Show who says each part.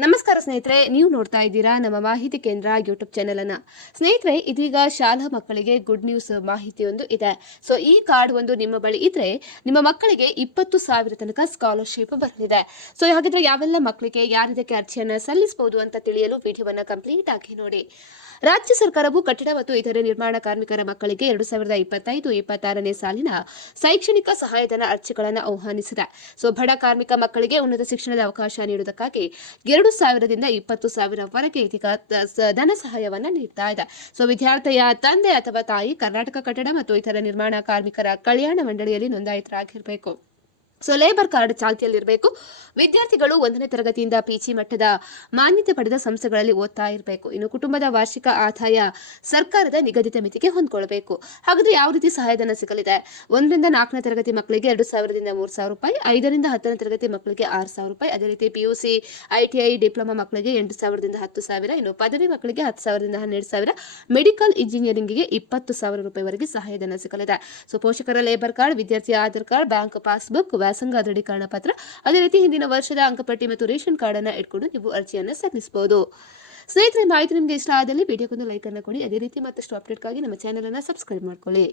Speaker 1: ನಮಸ್ಕಾರ ಸ್ನೇಹಿತರೆ, ನೀವು ನೋಡ್ತಾ ಇದ್ದೀರಾ ನಮ್ಮ ಮಾಹಿತಿ ಕೇಂದ್ರ ಯೂಟ್ಯೂಬ್ ಚಾನೆಲ್ ಅನ್ನ. ಸ್ನೇಹಿತರೆ, ಇದೀಗ ಶಾಲಾ ಮಕ್ಕಳಿಗೆ ಗುಡ್ ನ್ಯೂಸ್ ಮಾಹಿತಿಯೊಂದು ಇದೆ. ಸೊ ಈ ಕಾರ್ಡ್ ಒಂದು ನಿಮ್ಮ ಬಳಿ ಇದ್ರೆ, ನಿಮ್ಮ ಮಕ್ಕಳಿಗೆ ಇಪ್ಪತ್ತು ಸಾವಿರ ತನಕ ಸ್ಕಾಲರ್ಶಿಪ್ ಬರಲಿದೆ. ಸೊ ಹಾಗಿದ್ರೆ ಯಾವೆಲ್ಲ ಮಕ್ಕಳಿಗೆ ಯಾರಿದಕ್ಕೆ ಅರ್ಜಿಯನ್ನು ಸಲ್ಲಿಸಬಹುದು ಅಂತ ತಿಳಿಯಲು ವಿಡಿಯೋವನ್ನ ಕಂಪ್ಲೀಟ್ ಆಗಿ ನೋಡಿ. ರಾಜ್ಯ ಸರ್ಕಾರವು ಕಟ್ಟಡ ಮತ್ತು ಇತರೆ ನಿರ್ಮಾಣ ಕಾರ್ಮಿಕರ ಮಕ್ಕಳಿಗೆ ಎರಡು ಸಾವಿರದ ಇಪ್ಪತ್ತೈದು, ಇಪ್ಪತ್ತಾರನೇ ಸಾಲಿನ ಶೈಕ್ಷಣಿಕ ಸಹಾಯಧನ ಅರ್ಜಿಗಳನ್ನು ಆಹ್ವಾನಿಸಿದೆ. ಸೊ ಬಡ ಕಾರ್ಮಿಕ ಮಕ್ಕಳಿಗೆ ಉನ್ನತ ಶಿಕ್ಷಣದ ಅವಕಾಶ ನೀಡುವುದಕ್ಕಾಗಿ ಎರಡು ಸಾವಿರದಿಂದ ಇಪ್ಪತ್ತು ಸಾವಿರವರೆಗೆ ಇದೀಗ ಧನ ಸಹಾಯವನ್ನು ನೀಡ್ತಾ ಇದೆ. ಸೊ ವಿದ್ಯಾರ್ಥಿಯ ತಂದೆ ಅಥವಾ ತಾಯಿ ಕರ್ನಾಟಕ ಕಟ್ಟಡ ಮತ್ತು ಇತರ ನಿರ್ಮಾಣ ಕಾರ್ಮಿಕರ ಕಲ್ಯಾಣ ಮಂಡಳಿಯಲ್ಲಿ ನೋಂದಾಯಿತರಾಗಿರಬೇಕು. ಸೊ ಲೇಬರ್ ಕಾರ್ಡ್ ಚಾಲ್ತಿಯಲ್ಲಿರಬೇಕು. ವಿದ್ಯಾರ್ಥಿಗಳು ಒಂದನೇ ತರಗತಿಯಿಂದ ಪಿಜಿ ಮಟ್ಟದ ಮಾನ್ಯತೆ ಪಡೆದ ಸಂಸ್ಥೆಗಳಲ್ಲಿ ಓದ್ತಾ ಇರಬೇಕು. ಇನ್ನು ಕುಟುಂಬದ ವಾರ್ಷಿಕ ಆದಾಯ ಸರ್ಕಾರದ ನಿಗದಿತ ಮಿತಿಗೆ ಹೊಂದ್ಕೊಳ್ಬೇಕು. ಹಾಗಾದ್ರೆ ಯಾವ ರೀತಿ ಸಹಾಯಧನ ಸಿಗಲಿದೆ? ಒಂದರಿಂದ ನಾಲ್ಕನೇ ತರಗತಿ ಮಕ್ಕಳಿಗೆ ಎರಡು ಸಾವಿರದಿಂದ ಮೂರು ಸಾವಿರ ರೂಪಾಯಿ, ಐದರಿಂದ ಹತ್ತನೇ ತರಗತಿ ಮಕ್ಕಳಿಗೆ ಆರು ಸಾವಿರ ರೂಪಾಯಿ. ಅದೇ ರೀತಿ P U C I T I diploma ಮಕ್ಕಳಿಗೆ ಎಂಟು ಸಾವಿರದಿಂದ ಹತ್ತು ಸಾವಿರ, ಇನ್ನು ಪದವಿ ಮಕ್ಕಳಿಗೆ ಹತ್ತು ಸಾವಿರದಿಂದ ಹನ್ನೆರಡು ಸಾವಿರ. ಮೆಡಿಕಲ್ ಇಂಜಿನಿಯರಿಂಗ್ಗೆ ಇಪ್ಪತ್ತು ಸಾವಿರ ರೂಪಾಯಿವರೆಗೆ ಸಹಾಯಧನ ಸಿಗಲಿದೆ. ಸೊ ಪೋಷಕರ ಲೇಬರ್ ಕಾರ್ಡ್ ವಿದ್ಯಾರ್ಥಿ ಆಧಾರ್ ಕಾರ್ಡ್ ಬ್ಯಾಂಕ್ ಪಾಸ್ಬುಕ್ ವ್ಯಾಸಂಗ ದೃಢೀಕರಣ ಪತ್ರ. ಅದೇ ರೀತಿ ಹಿಂದಿನ ವರ್ಷದ ಅಂಕಪಟ್ಟಿ ಮತ್ತು ರೇಷನ್ ಕಾರ್ಡ್ ಅನ್ನ ಇಟ್ಕೊಂಡು ನೀವು ಅರ್ಜಿಯನ್ನು ಸಲ್ಲಿಸಬಹುದು. ಸ್ನೇಹಿತರೆ ಮಾಹಿತಿ ನಿಮಗೆ ಇಷ್ಟ ಆದಲ್ಲಿ ವಿಡಿಯೋಕ್ಕೊಂದು ಲೈಕ್ ಅನ್ನು ಕೊಡಿ. ಅದೇ ರೀತಿ ಮತ್ತಷ್ಟು ಅಪ್ಡೇಟ್ಗಾಗಿ ನಮ್ಮ ಚಾನೆಲ್ ಅನ್ನ ಸಬ್ಸ್ಕ್ರೈಬ್ ಮಾಡ್ಕೊಳ್ಳಿ.